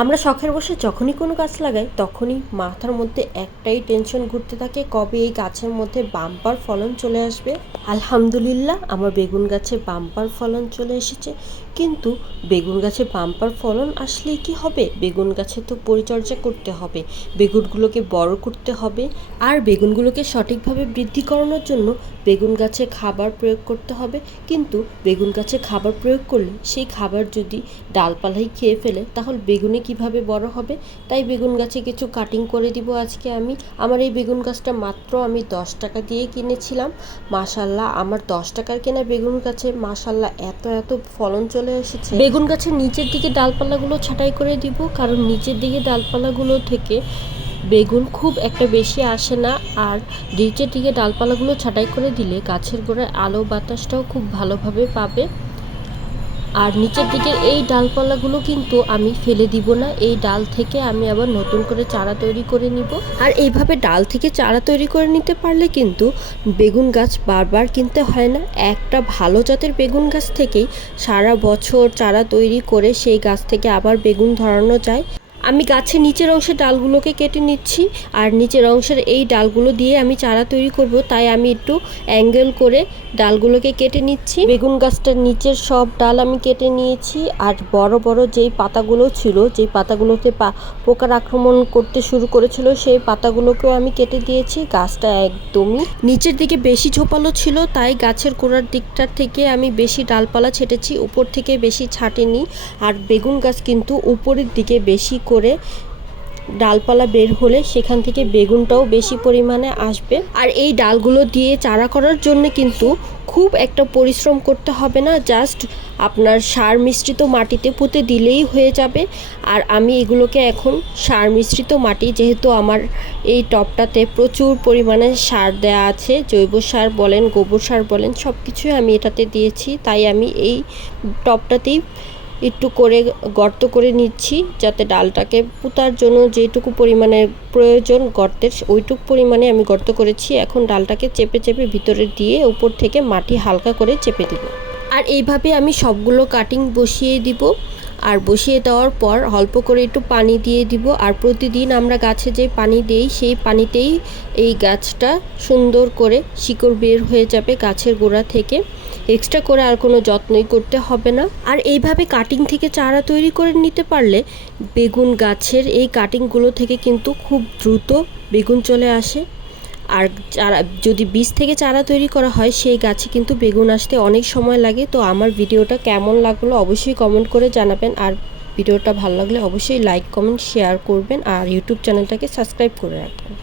আমরা শখের বসে যখনই কোনো গাছ লাগাই তখনই মাথার মধ্যে একটাই টেনশন ঘুরতে থাকে, কবে এই গাছের মধ্যে বাম্পার ফলন চলে আসবে। আলহামদুলিল্লাহ আমার বেগুন গাছে বাম্পার ফলন চলে এসেছে। কিন্তু বেগুন গাছে বাম্পার ফলন আসলেই কি হবে? বেগুন গাছে তো পরিচর্যা করতে হবে, বেগুনগুলোকে বড় করতে হবে, আর বেগুনগুলোকে সঠিকভাবে বৃদ্ধি করানোর জন্য বেগুন গাছে খাবার প্রয়োগ করতে হবে। কিন্তু বেগুন গাছে খাবার প্রয়োগ করলে সেই খাবার যদি ডালপালাই খেয়ে ফেলে তাহলে বেগুনে কিভাবে বড় হবে? তাই বেগুন গাছে কিছু কাটিং করে দিব আজকে আমি। আমার এই বেগুন গাছটা মাত্র আমি 10 টাকা দিয়ে কিনেছিলাম। মাশাল্লাহ আমার 10 টাকার কেনা বেগুন গাছে মাশাল্লাহ এত এত ফলন চলে এসেছে। বেগুন গাছের নিচের দিকে ডালপালাগুলো ছাঁটাই করে দিব, কারণ নিচের দিকে ডালপালাগুলো থেকে বেগুন খুব একটা বেশি আসে না। আর নিচের দিকে ডালপালাগুলো ছাঁটাই করে দিলে গাছের গোড়ায় আলো বাতাসটাও খুব ভালোভাবে পাবে। আর নিচের দিকের এই ডালপালাগুলো কিন্তু আমি ফেলে দিব না, এই ডাল থেকে আমি আবার নতুন করে চারা তৈরি করে নিব। আর এইভাবে ডাল থেকে চারা তৈরি করে নিতে পারলে কিন্তু বেগুন গাছ বারবার কিনতে হয় না। একটা ভালো জাতের বেগুন গাছ থেকেই সারা বছর চারা তৈরি করে সেই গাছ থেকে আবার বেগুন ধরানো যায়। আমি গাছের নিচের অংশের ডালগুলোকে কেটে নিচ্ছি, আর নিচের অংশের এই ডালগুলো দিয়ে আমি চারা তৈরি করব, তাই আমি একটু অ্যাঙ্গেল করে ডালগুলোকে কেটে নিচ্ছি। বেগুন গাছটার নিচের সব ডাল আমি কেটে নিয়েছি। আর বড় বড় যেই পাতাগুলো ছিল, যেই পাতাগুলোতে পোকার আক্রমণ করতে শুরু করেছিল, সেই পাতাগুলোকেও আমি কেটে দিয়েছি। গাছটা একদমই নিচের দিকে বেশি ঝোপালো ছিল, তাই গাছের গোড়ার দিকটার থেকে আমি বেশি ডালপালা ছেটেছি, উপর থেকে বেশি ছাঁটেনি। আর বেগুন গাছ কিন্তু উপরের দিকে বেশি করে ডালপালা বের হলে সেখান থেকে বেগুনটাও বেশি পরিমাণে আসবে। আর এই ডালগুলো দিয়ে চারা করার জন্য কিন্তু খুব একটা পরিশ্রম করতে হবে না, জাস্ট আপনার সার মিশ্রিত মাটিতে পুঁতে দিলেই হয়ে যাবে। আর আমি এগুলোকে এখন সার মিশ্রিত মাটি, যেহেতু আমার এই টবটাতে প্রচুর পরিমাণে সার দেয়া আছে, জৈব সার বলেন গোবর সার বলেন সব কিছুই আমি এটাতে দিয়েছি, তাই আমি এই টবটাতেই একটু করে গর্ত করে নিচ্ছি, যাতে ডালটাকে পুঁতার জন্য যেটুকু পরিমাণে প্রয়োজন গর্তের ওইটুকু পরিমাণে আমি গর্ত করেছি। এখন ডালটাকে চেপে চেপে ভিতরে দিয়ে উপর থেকে মাটি হালকা করে চেপে দিব। আর এইভাবে আমি সবগুলো কাটিং বসিয়ে দিব। আর বসিয়ে দেওয়ার পর অল্প করে একটু পানি দিয়ে দিব। আর প্রতিদিন আমরা গাছে যে পানি দেই সেই পানিতেই এই গাছটা সুন্দর করে শিকড় বের হয়ে যাবে গাছের গোড়া থেকে। এক্সট্রা করে আর কোনো যত্নই করতে হবে না। আর এইভাবে কাটিং থেকে চারা তৈরি করে নিতে পারলে বেগুন গাছের এই কাটিংগুলো থেকে কিন্তু খুব দ্রুত বেগুন চলে আসে। আর চারা যদি বীজ থেকে চারা তৈরি করা হয় সেই গাছে কিন্তু বেগুন আসতে অনেক সময় লাগে। তো আমার ভিডিওটা কেমন লাগলো অবশ্যই কমেন্ট করে জানাবেন। আর ভিডিওটা ভালো লাগলে অবশ্যই লাইক কমেন্ট শেয়ার করবেন, আর ইউটিউব চ্যানেলটাকে সাবস্ক্রাইব করে রাখবেন।